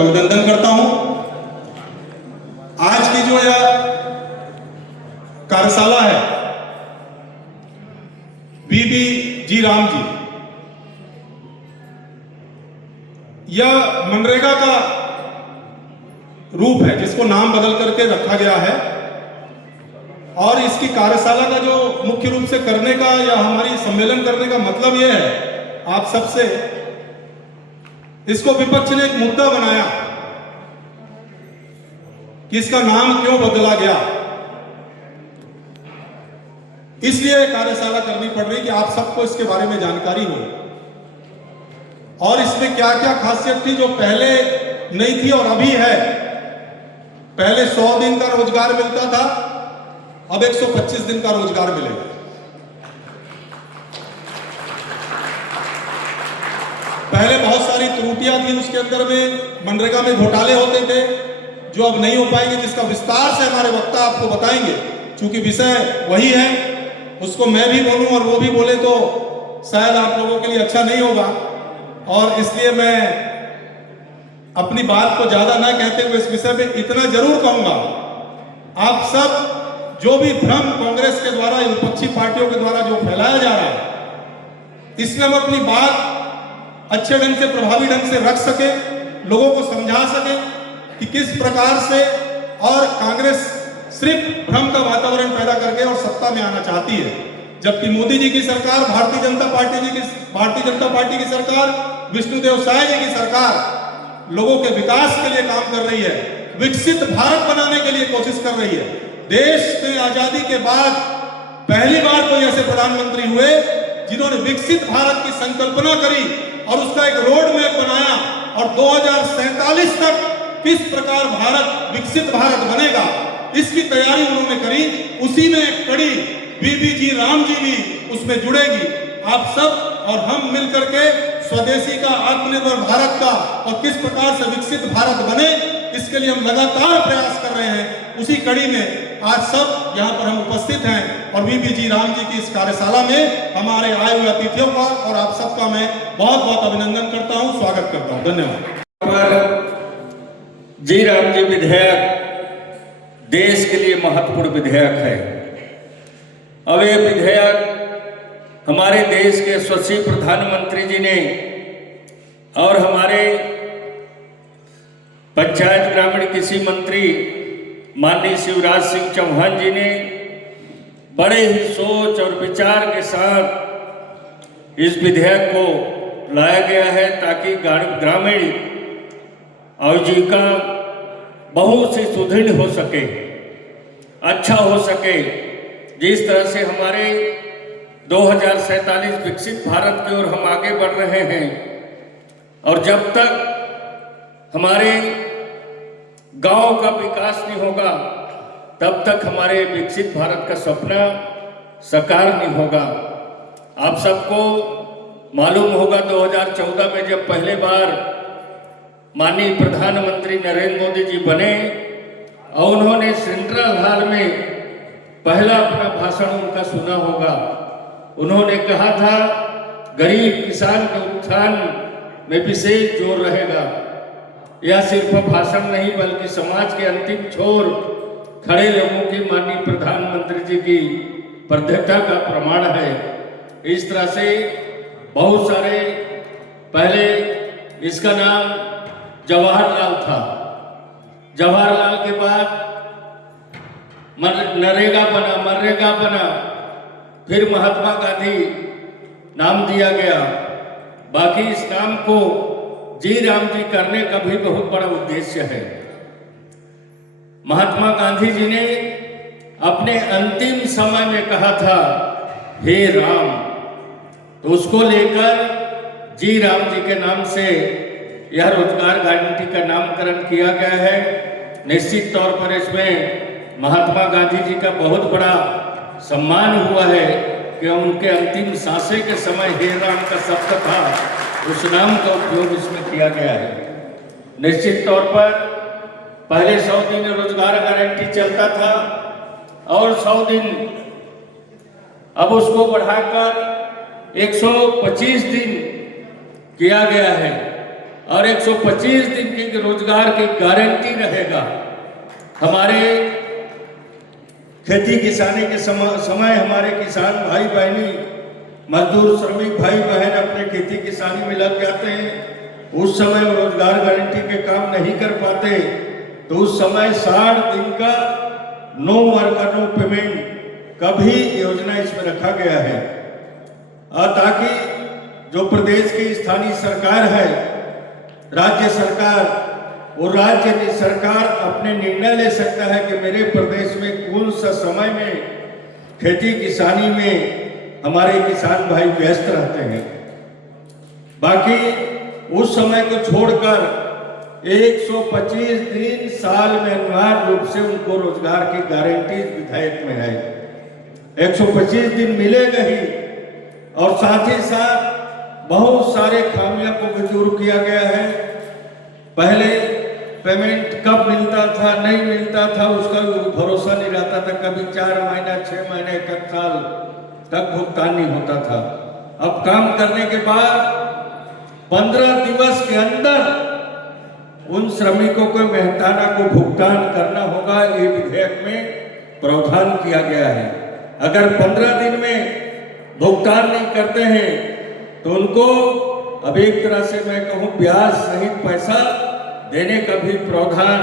अभिनंदन करता हूं। आज की जो यह कार्यशाला है बीबी जी राम जी, यह मनरेगा का रूप है जिसको नाम बदल करके रखा गया है। और इसकी कार्यशाला का जो मुख्य रूप से करने का या हमारी सम्मेलन करने का मतलब यह है, आप सबसे इसको विपक्ष ने एक मुद्दा बनाया कि इसका नाम क्यों बदला गया, इसलिए कार्यशाला करनी पड़ रही कि आप सबको इसके बारे में जानकारी हो और इसमें क्या क्या खासियत थी जो पहले नहीं थी और अभी है। पहले 100 दिन का रोजगार मिलता था, अब 125 दिन का रोजगार मिलेगा। पहले बहुत सारी त्रुटियां थी उसके अंदर में, मनरेगा में घोटाले होते थे जो अब नहीं हो पाएंगे, जिसका विस्तार से हमारे वक्ता आपको बताएंगे। चूंकि विषय वही है, उसको मैं भी बोलूं और वो भी बोले तो शायद आप लोगों के लिए अच्छा नहीं होगा, और इसलिए मैं अपनी बात को ज्यादा ना कहते हुए इस विषय में इतना जरूर कहूंगा, आप सब जो भी भ्रम कांग्रेस के द्वारा, विपक्षी पार्टियों के द्वारा जो फैलाया जा रहा है, इसमें हम अपनी बात अच्छे ढंग से, प्रभावी ढंग से रख सके, लोगों को समझा सके कि किस प्रकार से, और कांग्रेस सिर्फ भ्रम का वातावरण पैदा करके और सत्ता में आना चाहती है, जबकि मोदी जी की सरकार, भारतीय जनता पार्टी की सरकार, विष्णुदेव साय जी की सरकार लोगों के विकास के लिए काम कर रही है, विकसित भारत बनाने के लिए कोशिश कर रही है। देश में आजादी के बाद पहली बार कोई ऐसे प्रधानमंत्री हुए जिन्होंने विकसित भारत की संकल्पना करी और उसका एक रोड मैप बनाया, और 2047 तक किस प्रकार भारत विकसित भारत बनेगा इसकी तैयारी उन्होंने करी। उसी में एक कड़ी बीबी जी राम जी भी उसमें जुड़ेगी। आप सब और हम मिलकर के स्वदेशी का, आत्मनिर्भर भारत का, और किस प्रकार से विकसित भारत बने, इसके लिए हम लगातार प्रयास कर रहे हैं। उसी कड़ी में आज सब यहाँ पर हम उपस्थित हैं और बीबी जी राम जी की इस कार्यशाला में हमारे आए हुए अतिथियों का और आप सबका मैं बहुत बहुत अभिनंदन करता हूँ, स्वागत करता हूँ। धन्यवाद। जी राम जी विधेयक देश के लिए महत्वपूर्ण विधेयक है। अब ये विधेयक हमारे देश के यशस्वी प्रधानमंत्री जी ने और हमारे पंचायत ग्रामीण कृषि मंत्री माननीय शिवराज सिंह चौहान जी ने बड़े ही सोच और विचार के साथ इस विधेयक को लाया गया है, ताकि ग्रामीण आजीविका बहुत सी सुदृढ़ हो सके, अच्छा हो सके। जिस तरह से हमारे 2047 विकसित भारत की ओर हम आगे बढ़ रहे हैं, और जब तक हमारे गांव का विकास नहीं होगा तब तक हमारे विकसित भारत का सपना साकार नहीं होगा। आप सबको मालूम होगा 2014 में जब पहले बार माननीय प्रधानमंत्री नरेंद्र मोदी जी बने और उन्होंने सेंट्रल हॉल में पहला अपना भाषण उनका सुना होगा। उन्होंने कहा था गरीब किसान के उत्थान में विशेष जोर रहेगा। यह सिर्फ भाषण नहीं बल्कि समाज के अंतिम छोर खड़े लोगों की माननीय प्रधानमंत्री जी की प्रतिबद्धता का प्रमाण है। इस तरह से बहुत सारे, पहले इसका नाम जवाहरलाल था, जवाहरलाल के बाद नरेगा बना, मनरेगा बना, फिर महात्मा गांधी नाम दिया गया। बाकी इस काम को जी राम जी करने का भी बहुत बड़ा उद्देश्य है। महात्मा गांधी जी ने अपने अंतिम समय में कहा था हे राम, तो उसको लेकर जी राम जी के नाम से यह रोजगार गारंटी का नामकरण किया गया है। निश्चित तौर पर इसमें महात्मा गांधी जी का बहुत बड़ा सम्मान हुआ है कि उनके अंतिम सांसें के समय हे राम का शब्द था, उस नाम का उपयोग इसमें किया गया है। निश्चित तौर पर पहले 100 दिन रोजगार गारंटी चलता था और 100 दिन, अब उसको बढ़ाकर 125 दिन किया गया है। और 125 दिन की रोजगार की गारंटी रहेगा। हमारे खेती किसानी के समय हमारे किसान भाई बहनी, मजदूर श्रमिक भाई बहन अपने खेती किसानी में लग जाते हैं। उस समय वो रोजगार गारंटी के काम नहीं कर पाते, तो उस समय 60 दिन का नो वर्क नो पेमेंट का भी योजना इसमें रखा गया है, ताकि जो प्रदेश की स्थानीय सरकार है, राज्य सरकार, वो राज्य की सरकार अपने निर्णय ले सकता है कि मेरे प्रदेश में कौन सा समय में खेती किसानी में हमारे किसान भाई व्यस्त रहते हैं। बाकी उस समय को छोड़कर 125 दिन साल में अनिवार्य रूप से उनको रोजगार की गारंटी विधेयक में है। 125 दिन मिलेगा ही, और साथ ही साथ बहुत सारे खामियों को भी दूर किया गया है। पहले पेमेंट कब मिलता था, नहीं मिलता था, उसका भरोसा नहीं रहता था। कभी 4 महीना, 6 महीने, 1 साल तक भुगतान नहीं होता था। अब काम करने के बाद 15 दिवस के अंदर उन श्रमिकों को मेहनताना को भुगतान करना होगा। ये विधेयक में प्रावधान किया गया है। अगर 15 दिन में भुगतान नहीं करते हैं तो उनको अब एक तरह से मैं कहूं ब्याज सहित पैसा देने का भी प्रावधान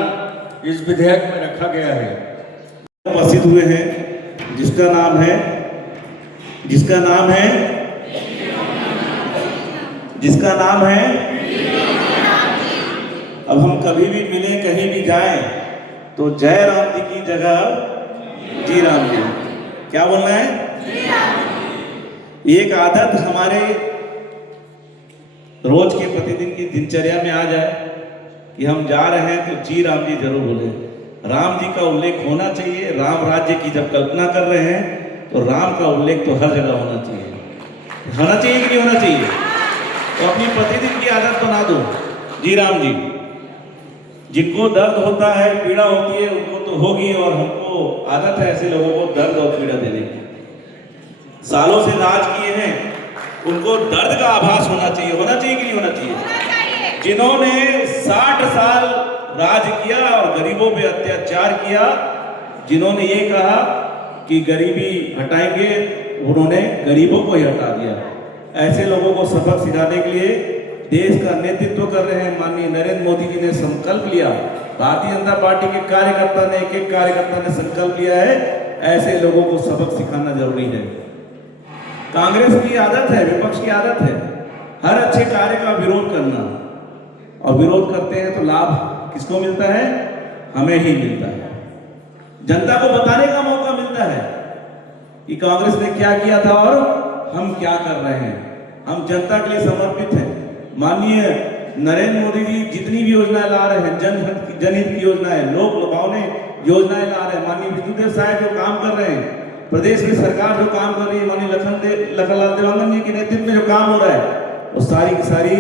इस विधेयक में रखा गया है। उपस्थित हुए हैं जिसका नाम है अब हम कभी भी मिले, कहीं भी जाएं तो जय राम जी की जगह जी राम जी। क्या बोलना है? एक आदत हमारे रोज के प्रतिदिन की दिनचर्या में आ जाए कि हम जा रहे हैं तो जी राम जी जरूर बोले। राम जी का उल्लेख होना चाहिए। राम राज्य की जब कल्पना कर रहे हैं तो राम का उल्लेख तो हर जगह होना चाहिए कि नहीं होना चाहिए? तो अपनी प्रतिदिन की आदत बना दो जी राम जी। जिनको दर्द होता है, पीड़ा होती है, उनको तो होगी, और हमको आदत है ऐसे लोगों को दर्द और पीड़ा देने की। सालों से राज किए हैं, उनको दर्द का आभास होना चाहिए कि नहीं होना चाहिए? जिन्होंने 60 साल राज किया और गरीबों पे अत्याचार किया, जिन्होंने ये कहा कि गरीबी हटाएंगे, उन्होंने गरीबों को ही हटा दिया। ऐसे लोगों को सबक सिखाने के लिए देश का नेतृत्व कर रहे हैं माननीय नरेंद्र मोदी जी ने संकल्प लिया। भारतीय जनता पार्टी के कार्यकर्ता ने, एक कार्यकर्ता ने संकल्प लिया है, ऐसे लोगों को सबक सिखाना जरूरी है। कांग्रेस की आदत है, विपक्ष की आदत है हर अच्छे कार्य का विरोध करना, और विरोध करते हैं तो लाभ किसको मिलता है? हमें ही मिलता है। जनता को बताने का मौका मिलता है कि कांग्रेस ने क्या किया था और हम क्या कर रहे हैं। हम जनता के लिए समर्पित हैं। माननीय नरेंद्र मोदी जी जितनी भी योजनाएं ला रहे हैं, जनहित की योजनाएं, लोक लुभावनी योजनाएं ला रहे हैं, माननीय विष्णुदेव साहब जो काम कर रहे हैं, प्रदेश की सरकार जो काम कर रही है, माननीय लखनलाल देवांगन जी के नेतृत्व में जो काम हो रहा है, वो सारी की सारी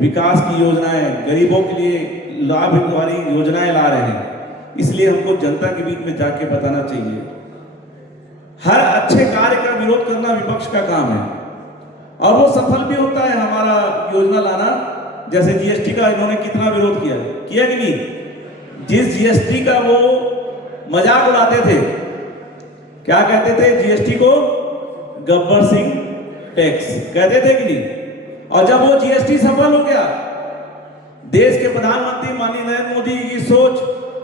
विकास की योजनाएं, गरीबों के लिए लाभ वाली योजनाएं ला रहे हैं। इसलिए हमको जनता के बीच में जाके बताना चाहिए। हर अच्छे कार्य का विरोध करना विपक्ष का काम है, और वो सफल भी होता है। हमारा योजना लाना, जैसे जीएसटी का इन्होंने कितना विरोध किया कि नहीं? जिस जीएसटी का वो मजाक उड़ाते थे, क्या कहते थे? जीएसटी को गब्बर सिंह टैक्स कहते थे कि नहीं? और जब वो जीएसटी सफल हो गया, देश के प्रधानमंत्री माननीय नरेंद्र मोदी की सोच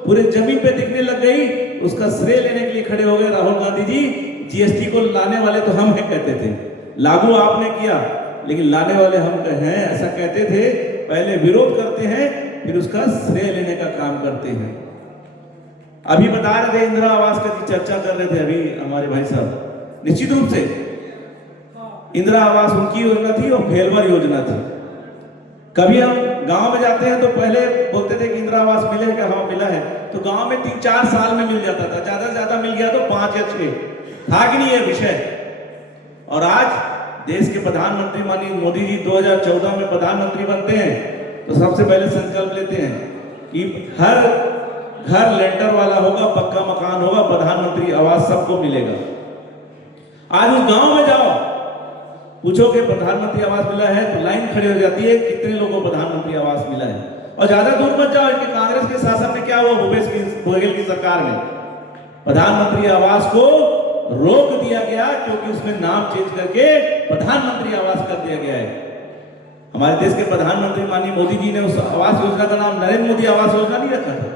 पूरे जमीन पे दिखने लग गई, उसका श्रेय लेने के लिए खड़े हो गए राहुल गांधी जी। जीएसटी को लाने वाले तो हम है कहते थे, लागू आपने किया, लेकिन लाने वाले हम हैं ऐसा कहते थे। पहले विरोध करते हैं, फिर उसका श्रेय लेने का काम करते हैं। अभी बता रहे थे इंदिरा आवास की चर्चा कर रहे थे अभी हमारे भाई साहब। निश्चित रूप से इंदिरा आवास उनकी योजना थी और फेलवर योजना थी। कभी हम गांव में जाते हैं तो पहले बोलते थे कि इंदिरा आवास मिलेगा, हाँ मिला है, तो गांव में 3-4 साल में मिल जाता था, ज्यादा से ज्यादा मिल गया तो 5 या 6 था कि नहीं ये विषय। और आज देश के प्रधानमंत्री माननीय मोदी जी 2014 में प्रधानमंत्री बनते हैं तो सबसे पहले संकल्प लेते हैं कि हर घर लेंटर वाला होगा, पक्का मकान होगा, प्रधानमंत्री आवास सबको मिलेगा। आज उस गांव में जाओ पूछो कि प्रधानमंत्री आवास मिला है तो लाइन खड़ी हो जाती है, कितने लोगों को प्रधानमंत्री आवास मिला है। और ज्यादा दूर मत जाओ कि कांग्रेस के शासन में क्या हुआ, भूपेश बघेल की सरकार में प्रधानमंत्री आवास को रोक दिया गया क्योंकि उसमें नाम चेंज करके प्रधानमंत्री आवास कर दिया गया है। हमारे देश के प्रधानमंत्री माननीय मोदी जी ने उस आवास योजना का नाम नरेंद्र मोदी आवास योजना नहीं रखा था,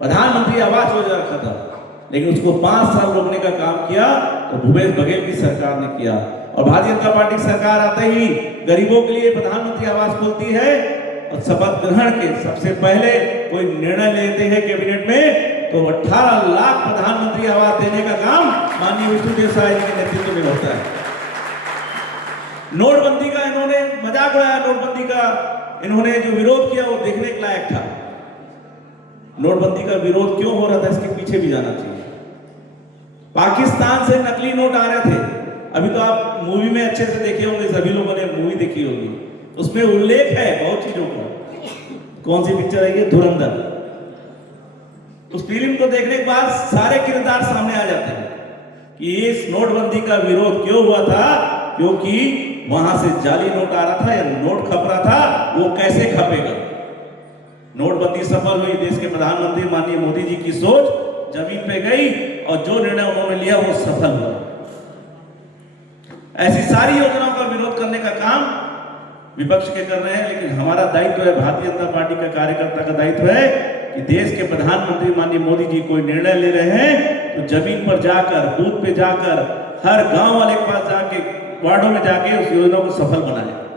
प्रधानमंत्री आवास योजना रखा था, लेकिन उसको 5 साल रोकने का काम किया तो भूपेश बघेल की सरकार ने किया। और भारतीय जनता पार्टी की सरकार आते ही गरीबों के लिए प्रधानमंत्री आवास खोलती है और शपथ ग्रहण के सबसे पहले कोई निर्णय लेते हैं कैबिनेट में तो 18 लाख प्रधानमंत्री आवास देने का काम माननीय विष्णुदेव साय जी के नेतृत्व में होता है। नोटबंदी का इन्होंने मजाक उड़ाया, नोटबंदी का इन्होंने जो विरोध किया वो देखने के लायक था। नोटबंदी का विरोध क्यों हो रहा था इसके पीछे भी जाना चाहिए। पाकिस्तान से नकली नोट आ रहे थे, अभी तो आप मूवी में अच्छे से देखे होंगे, सभी लोगों ने मूवी देखी होगी, उसमें उल्लेख है बहुत चीजों का। कौन सी पिक्चर है ये, धुरंधर। उस फिल्म को देखने के बाद सारे किरदार सामने आ जाते हैं कि इस नोटबंदी का विरोध क्यों हुआ था, क्योंकि वहां से जाली नोट आ रहा था या नोट खप रहा था, वो कैसे खपेगा। नोटबंदी सफल हुई, देश के प्रधानमंत्री माननीय मोदी जी की सोच जमीन पे गई और जो निर्णय उन्होंने लिया वो सफल हुआ। ऐसी सारी योजनाओं का विरोध करने का काम विपक्ष के कर रहे हैं, लेकिन हमारा दायित्व है, भारतीय जनता पार्टी का कार्यकर्ता का दायित्व है कि देश के प्रधानमंत्री माननीय मोदी जी कोई निर्णय ले रहे हैं तो जमीन पर जाकर, बूथ पे जाकर, हर गांव वाले के पास जाके, वार्डों में जाके उस योजना को सफल बनाएं।